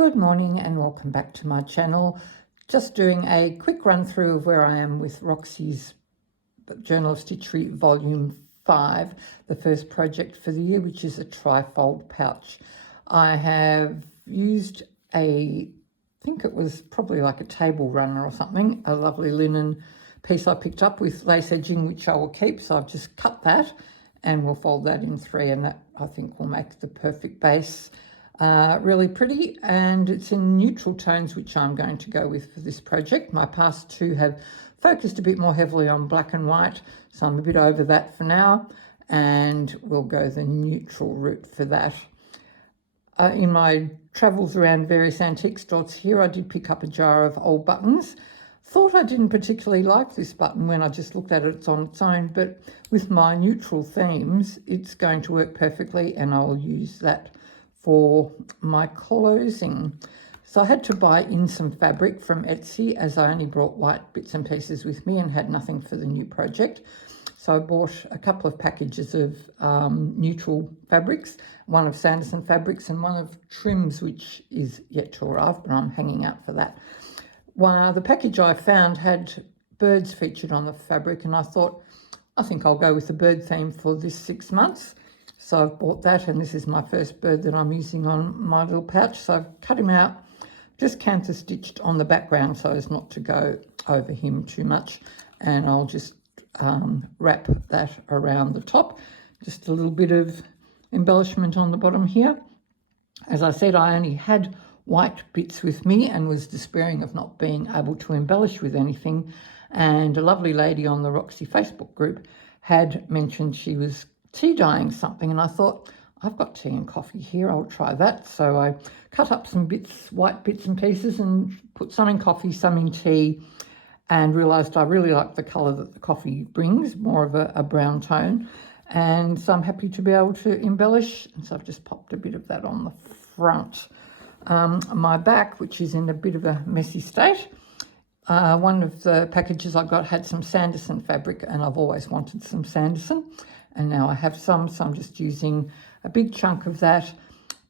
Good morning and welcome back to my channel. Just doing a quick run through of where I am with Roxy's Journal of Stitchery Volume 5, the first project for the year, which is a trifold pouch. I have used I think it was probably like a table runner or something, a lovely linen piece I picked up with lace edging, which I will keep. So I've just cut that and we'll fold that in 3, and that I think will make the perfect base. Really pretty, and it's in neutral tones, which I'm going to go with for this project. My past 2 have focused a bit more heavily on black and white, so I'm a bit over that for now, and we'll go the neutral route for that. In my travels around various antique stores here, I did pick up a jar of old buttons. Thought I didn't particularly like this button when I just looked at it on its own, but with my neutral themes, it's going to work perfectly, and I'll use that for my closing. So I had to buy in some fabric from Etsy, as I only brought white bits and pieces with me and had nothing for the new project. So I bought a couple of packages of neutral fabrics, one of Sanderson fabrics and one of Trims, which is yet to arrive, but I'm hanging out for that. Well, the package I found had birds featured on the fabric, and I thought, I think I'll go with the bird theme for this 6 months. So I've bought that, and this is my first bird that I'm using on my little pouch. So I've cut him out, just canter stitched on the background so as not to go over him too much. And I'll just wrap that around the top. Just a little bit of embellishment on the bottom here. As I said, I only had white bits with me and was despairing of not being able to embellish with anything. And a lovely lady on the Roxy Facebook group had mentioned she was tea dyeing something, and I thought, I've got tea and coffee here, I'll try that. So I cut up some white bits and pieces and put some in coffee, some in tea, and realised I really like the colour that the coffee brings, more of a brown tone, and so I'm happy to be able to embellish, and so I've just popped a bit of that on the front. My back, which is in a bit of a messy state, one of the packages I got had some Sanderson fabric, and I've always wanted some Sanderson, and now I have some, so I'm just using a big chunk of that,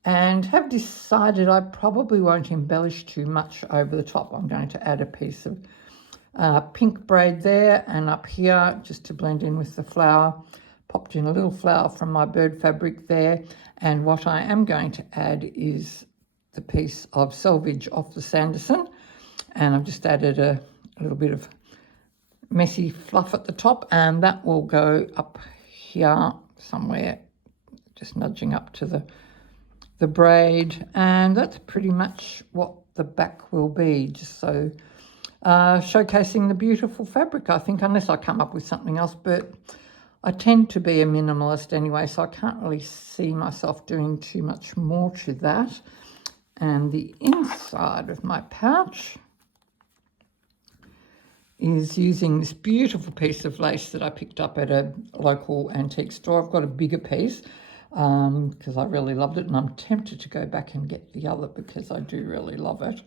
and have decided I probably won't embellish too much over the top. I'm going to add a piece of pink braid there and up here just to blend in with the flower. Popped in a little flower from my bird fabric there, and what I am going to add is the piece of selvage off the Sanderson, and I've just added a little bit of messy fluff at the top, and that will go up here somewhere, just nudging up to the braid, and that's pretty much what the back will be, just so showcasing the beautiful fabric, I think, unless I come up with something else. But I tend to be a minimalist anyway, so I can't really see myself doing too much more to that. And the inside of my pouch is using this beautiful piece of lace that I picked up at a local antique store. I've got a bigger piece because I really loved it, and I'm tempted to go back and get the other because I do really love it.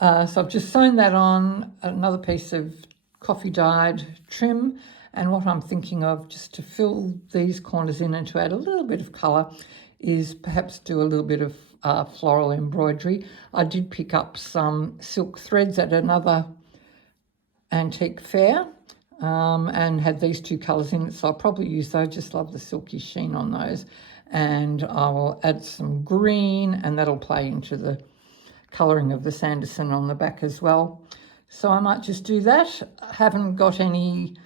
So I've just sewn that on, another piece of coffee dyed trim, and what I'm thinking of, just to fill these corners in and to add a little bit of colour, is perhaps do a little bit of floral embroidery. I did pick up some silk threads at another antique fair and had these 2 colours in it, so I'll probably use those. Just love the silky sheen on those, and I will add some green, and that'll play into the colouring of the Sanderson on the back as well. So I might just do that. I haven't got any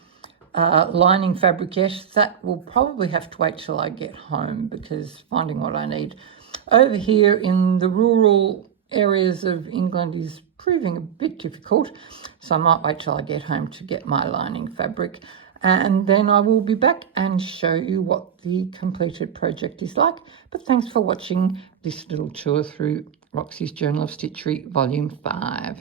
lining fabric yet. That will probably have to wait till I get home, because finding what I need over here in the rural areas of England is proving a bit difficult, so I might wait till I get home to get my lining fabric, and then I will be back and show you what the completed project is like. But thanks for watching this little tour through Roxy's Journal of Stitchery Volume 5.